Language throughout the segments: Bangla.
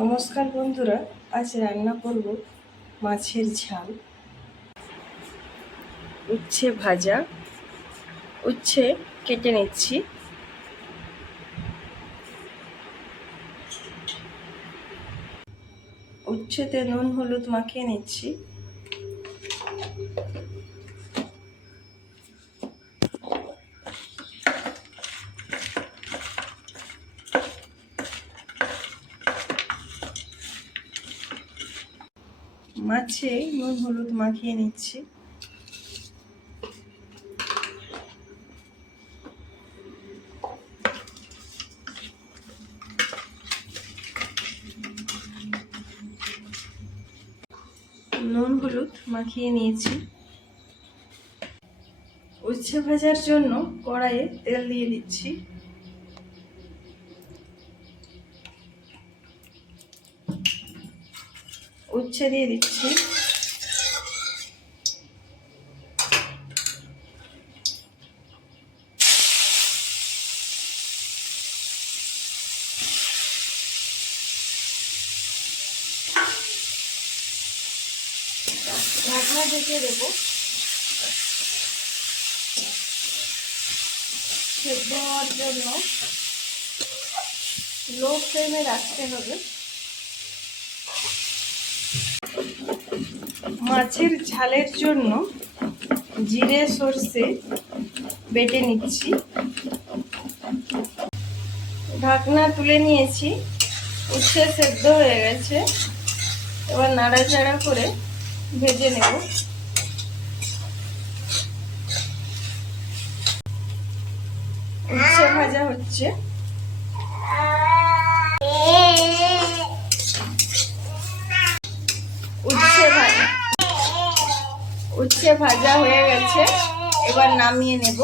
নমস্কার বন্ধুরা, আজ রান্না করব মাছের ঝাল। উচ্ছে ভাজা, উচ্ছে কেটে নিচ্ছি। উচ্ছেতে নুন হলুদ মাখিয়ে নিচ্ছি। মাছে নুন হলুদ মাখিয়ে নিচ্ছি। নুন হলুদ মাখিয়ে নিয়েছি। উচ্ছে ভাজার জন্য কড়াইয়ে তেল দিয়ে দিচ্ছি। উচ্ছে দিয়ে দিচ্ছি। ঢাকনা ঢেকে দেবো। সেদ্ধ হওয়ার জন্য লো ফ্লেমে রাখতে হবে। মাছের ঝালের জন্য জিরে সর্ষে বেটে নিচ্ছি। ঢাকনা তুলে নিয়েছি। উচ্ছে সেদ্ধ হয়ে গেছে। এবার নাড়াচাড়া করে ভেজে নেব। উচ্ছে ভাজা হচ্ছে। উচ্ছে ভাজা হয়ে গেছে। এবার নামিয়ে নেব।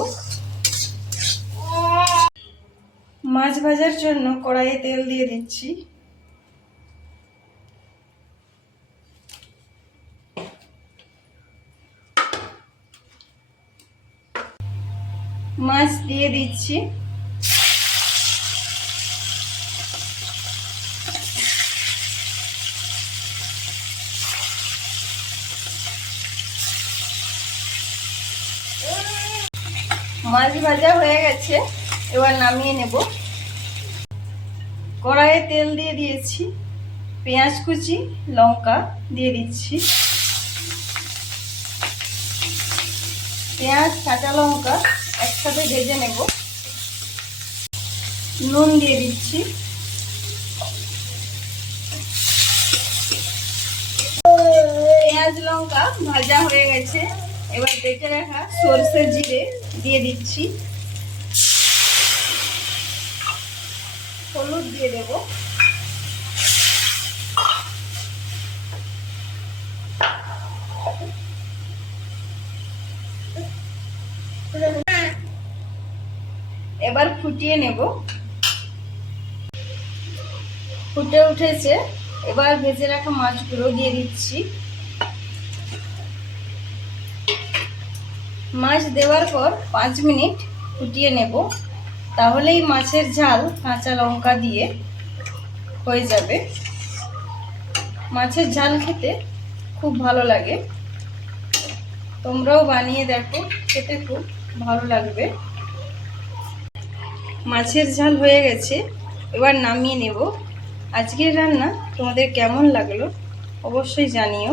মাছ ভাজার জন্য কড়াইয়ে তেল দিয়ে দিচ্ছি। মাছ দিয়ে দিচ্ছি। মাছ ভাজা হয়ে গেছে। এবার নামিয়ে নেব। কড়াইয়ে তেল দিয়ে দিয়েছি। পেঁয়াজ কুচি, লঙ্কা দিয়ে দিচ্ছি। পেঁয়াজ কাঁচা লঙ্কা একসাথে ভেজে নেব। নুন দিয়ে দিচ্ছি। পেঁয়াজ লঙ্কা ভাজা হয়ে গেছে। এবার বেটে রাখা সরষে জিরে দিয়ে দিচ্ছি। হলুদ দিয়ে দেব। এবার ফুটিয়ে নেব। ফুটে উঠেছে। এবার ভেজে রাখা মাছগুলো দিয়ে দিচ্ছি। মাছ দেওয়ার পর 5 মিনিট ফুটিয়ে নেব। তাহলেই মাছের ঝাল কাঁচা লঙ্কা দিয়ে হয়ে যাবে। মাছের ঝাল খেতে খুব ভালো লাগে। তোমরাও বানিয়ে দেখো, খেতে খুব ভালো লাগবে। মাছের ঝাল হয়ে গেছে। এবার নামিয়ে নেব। আজকের রান্না তোমাদের কেমন লাগলো অবশ্যই জানিও।